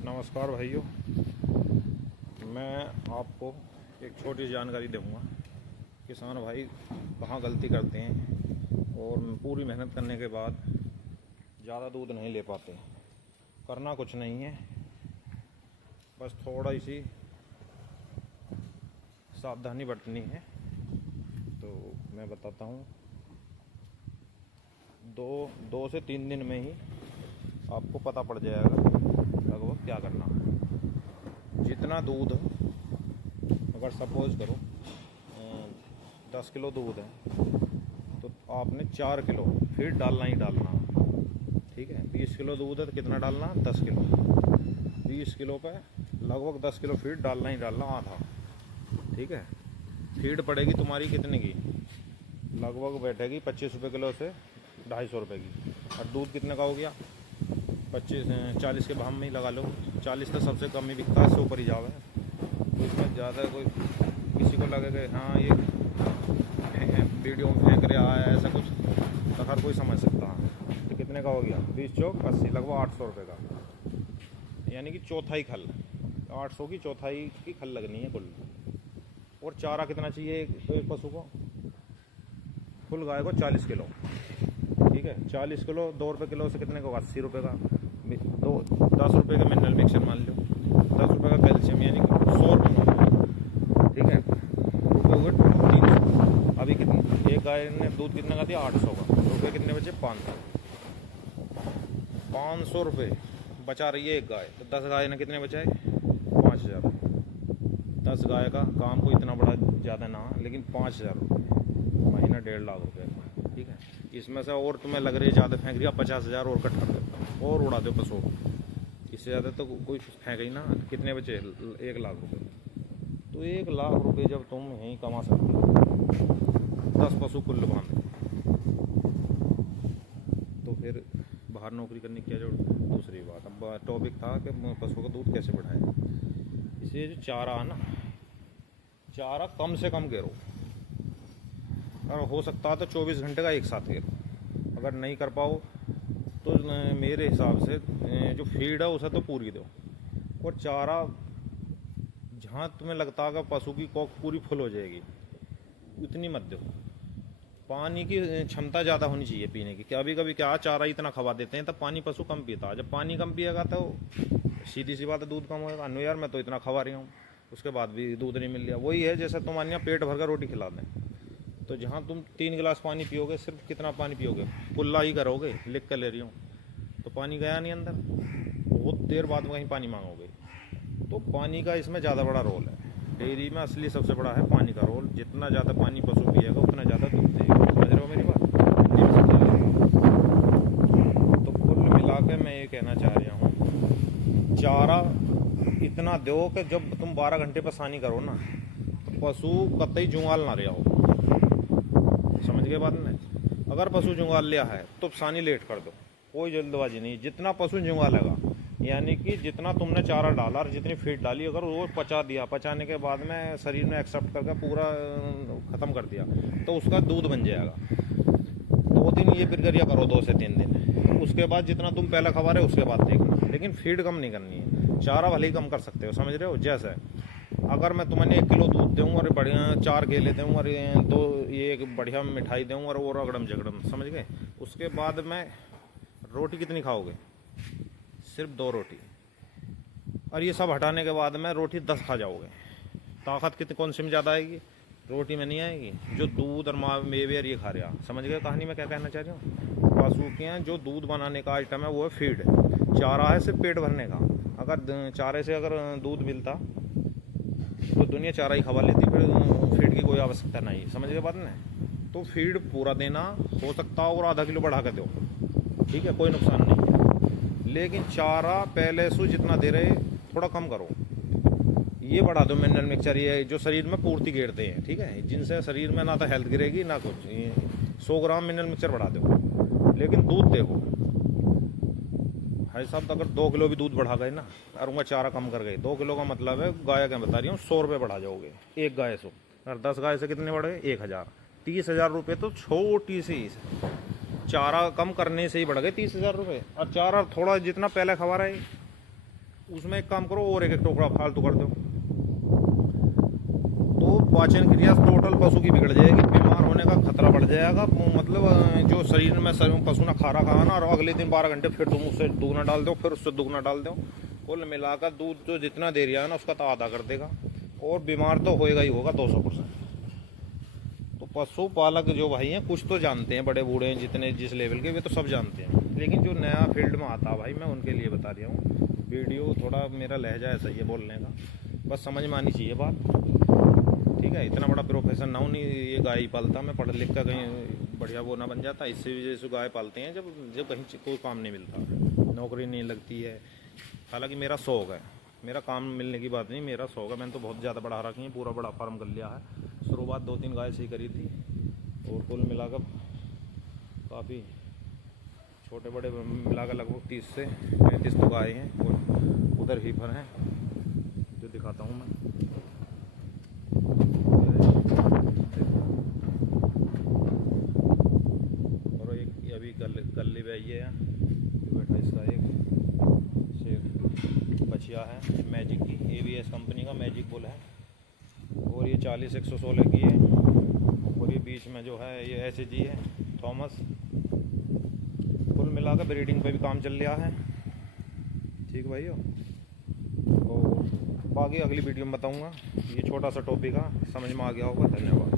नमस्कार भाइयों, मैं आपको एक छोटी जानकारी दूंगा। किसान भाई कहाँ गलती करते हैं और पूरी मेहनत करने के बाद ज़्यादा दूध नहीं ले पाते। करना कुछ नहीं है, बस थोड़ा सी सावधानी बरतनी है। तो मैं बताता हूँ, दो से 3 दिन में ही आपको पता पड़ जाएगा लगभग क्या करना है। जितना दूध, अगर सपोज करो 10 किलो दूध है तो आपने 4 किलो फीड डालना ही डालना। ठीक है, 20 किलो दूध है तो कितना डालना? 10 किलो। 20 किलो पे लगभग 10 किलो फीड डालना ही डालना, आधा। ठीक है, फीड पड़ेगी तुम्हारी कितने की? लगभग बैठेगी 25 रुपये किलो से 250 रुपये की। और दूध कितने का हो गया? 40 के भाव में ही लगा लो। 40 तो सबसे कम ही बिकता है, 100 पर ही जावे। तो इसमें ज़्यादा कोई किसी को लगेगा हाँ ये वीडियो में फेंक रहा है ऐसा कुछ, तो हर कोई समझ सकता है। तो कितने का हो गया? 20 चौक 80, लगभग 800 रुपये का, यानी कि चौथाई खल। 800 की चौथाई की खल लगनी है कुल। और चारा कितना चाहिए एक पशु को? फुल गाय को 40 किलो। ठीक है, 40 किलो 2 रुपये किलो से कितने को? 80 रुपये का। 10 रुपये का मिनरल मिक्सचर मान लो, 10 रुपये का कैल्शियम, यानी कि 100 रुपये। ठीक है, रुपये हो गए 300। अभी कितने एक गाय ने दूध कितना का दिया? 800 का। रुपये कितने बचे? 500 रुपये बचा रही है एक गाय। तो 10 गाय ने कितने बचाए? 5000। 10 गाय का काम कोई इतना बड़ा ज़्यादा ना, लेकिन 5000 रुपये महीना, 1.5 लाख रुपये। ठीक है, इसमें से और तुम्हें लग रही है ज़्यादा फेंक दिया, 50,000 और कट कर दो और उड़ा दो पशु। इससे ज़्यादा तो कोई फेंक ही ना। कितने बचे? 1 लाख रुपये। तो 1 लाख रुपये जब तुम यहीं कमा सकते हो 10 पशु कुल बांध, तो फिर बाहर नौकरी करने की क्या जरूरत है? दूसरी बात, अब टॉपिक था कि पशुओं का दूध कैसे बढ़ाएं। इसलिए जो चारा है ना, चारा कम से कम गिरो। अगर हो सकता है तो 24 घंटे का एक साथ गिरो। अगर नहीं कर पाओ तो मेरे हिसाब से जो फीड है उसे तो पूरी दो। और चारा जहाँ तुम्हें लगता है कि पशु की कॉक पूरी फुल हो जाएगी, उतनी मत दो। पानी की क्षमता ज़्यादा होनी चाहिए पीने की। कभी कभी क्या चारा इतना खवा देते हैं तब पानी पशु कम पीता है। जब पानी कम पिएगा तो सीधी सी बात है दूध कम होगा। नो यार, मैं तो इतना खवा रही हूँ, उसके बाद भी दूध नहीं मिल रहा। वही है जैसे तुम अन्य पेट भरकर रोटी खिला दें, तो जहाँ तुम 3 गिलास पानी पियोगे, सिर्फ कितना पानी पियोगे? कुल्ला ही करोगे, लिख कर ले रही हूँ, तो पानी गया नहीं अंदर। बहुत देर बाद में कहीं पानी मांगोगे। तो पानी का इसमें ज़्यादा बड़ा रोल है। डेयरी में असली सबसे बड़ा है पानी का रोल। जितना ज़्यादा पानी पशु पिएगा उतना ज़्यादा दूध देगा। समझ रहे हो मेरी बात? तो कुल मिला के मैं ये कहना चाह रहा हूँ, चारा इतना दो कि जब तुम 12 घंटे पर सानी करो ना, तो पशु कतई जुंगाल ना रहा हो। समझ गए बात नहीं? अगर पशु जुंगाल लिया है तो सानी लेट कर दो, कोई जल्दबाजी नहीं। जितना पशु जुंगालेगा, यानी कि जितना तुमने चारा डाला और जितनी फीड डाली, अगर वो पचा दिया, पचाने के बाद में शरीर में एक्सेप्ट करके पूरा ख़त्म कर दिया, तो उसका दूध बन जाएगा। 2 दिन ये प्रक्रिया करो, 2 से 3 दिन। उसके बाद जितना तुम पहले खवा रहे हो उसके बाद देखना, लेकिन फीड कम नहीं करनी है। चारा भले ही कम कर सकते हो, समझ रहे हो? जैसे अगर मैं तुम्हें 1 किलो दूध दूँ और बढ़िया 4 केले दूँ और 2 ये एक बढ़िया मिठाई दूँ और अगड़म जगड़म, समझ गए? उसके बाद में रोटी कितनी खाओगे? सिर्फ 2 रोटी। और ये सब हटाने के बाद में रोटी 10 खा जाओगे। ताकत कितनी कौन सी में ज़्यादा आएगी? रोटी में नहीं आएगी, जो दूध और मेवे और ये खा रहा। समझ गए कहानी में क्या कहना चाह रही हूँ? पशु के जो दूध बनाने का आइटम है वो है फीड। चारा है सिर्फ पेट भरने का। अगर चारे से अगर दूध मिलता तो दुनिया चारा ही खवा लेती, फिर फीड की कोई आवश्यकता नहीं। समझ गए बात नहीं? तो फीड पूरा देना, हो सकता है और आधा किलो बढ़ा कर दो। ठीक है, कोई नुकसान नहीं है। लेकिन चारा पहले से जितना दे रहे थोड़ा कम करो। ये बढ़ा दो मिनरल मिक्सचर, ये जो शरीर में पूर्ति गिरते हैं, ठीक है, जिनसे शरीर में ना तो हेल्थ गिरेगी ना कुछ। 100 ग्राम मिनरल मिक्सचर बढ़ा दो। लेकिन दूध देखो भाई साहब, अगर 2 किलो भी दूध बढ़ा गए ना और उनका चारा कम कर गए, 2 किलो का मतलब है गाय का बता रही हूँ 100 रुपये बढ़ा जाओगे एक गाय से। और 10 गाय से कितने बढ़ गए? 1000। 30,000 रुपये तो छोटी सी चारा कम करने से ही बढ़ गए 30,000 रुपये। और चारा थोड़ा जितना पहले खवा रहे उसमें एक काम करो और एक टोकरा फालतू कर दो, तो पाचन क्रिया टोटल पशु की बिगड़ जाएगी, बीमार होने का खतरा बढ़ जाएगा। मतलब जो शरीर में पशु ने खाना खाया ना, और अगले दिन 12 घंटे फिर तुम उससे दुगना डाल दो, फिर उससे दुगना डाल दो, कुल मिलाकर दूध जो जितना दे रहा है ना उसका तो आधा कर देगा, और बीमार तो होएगा ही होगा 200%। तो पशुपालक जो भाई हैं कुछ तो जानते हैं, बड़े बूढ़े हैं जितने जिस लेवल के, वे तो सब जानते हैं, लेकिन जो नया फील्ड में आता है भाई, मैं उनके लिए बता रहा हूँ। वीडियो थोड़ा मेरा लहजा ऐसा ही है बोलने का, बस समझ में आनी चाहिए बात, ठीक है। इतना बड़ा प्रोफेशन ना हो, नहीं ये गाय ही पालता, मैं पढ़ लिख कर कहीं बढ़िया वो ना बन जाता। इससे वजह से गाय पालते हैं जब कहीं कोई काम नहीं मिलता, नौकरी नहीं लगती है। हालांकि मेरा शौक़ है, मेरा काम मिलने की बात नहीं, मेरा शौक़ है। मैंने तो बहुत ज़्यादा बढ़ा रखी है, पूरा बड़ा फार्म कर लिया है। शुरुआत 2-3 गाय से ही करी थी, और कुल मिलाकर काफ़ी छोटे बड़े मिलाकर लगभग 30 से 35 तो गाय हैं, और उधर ही पर हैं जो दिखाता हूँ मैं। और एक अभी गली में ये है बैठा, इसका एक से बचिया है मैजिक की, AVS कंपनी का मैजिक बुल है, और ये 40-116 की है, और ये बीच में जो है ये SG है थॉमस। कुल मिलाकर ब्रीडिंग पे भी काम चल रहा है, ठीक भाइयों। तो बाकी अगली वीडियो में बताऊंगा। ये छोटा सा टॉपिक है, समझ में आ गया होगा। धन्यवाद।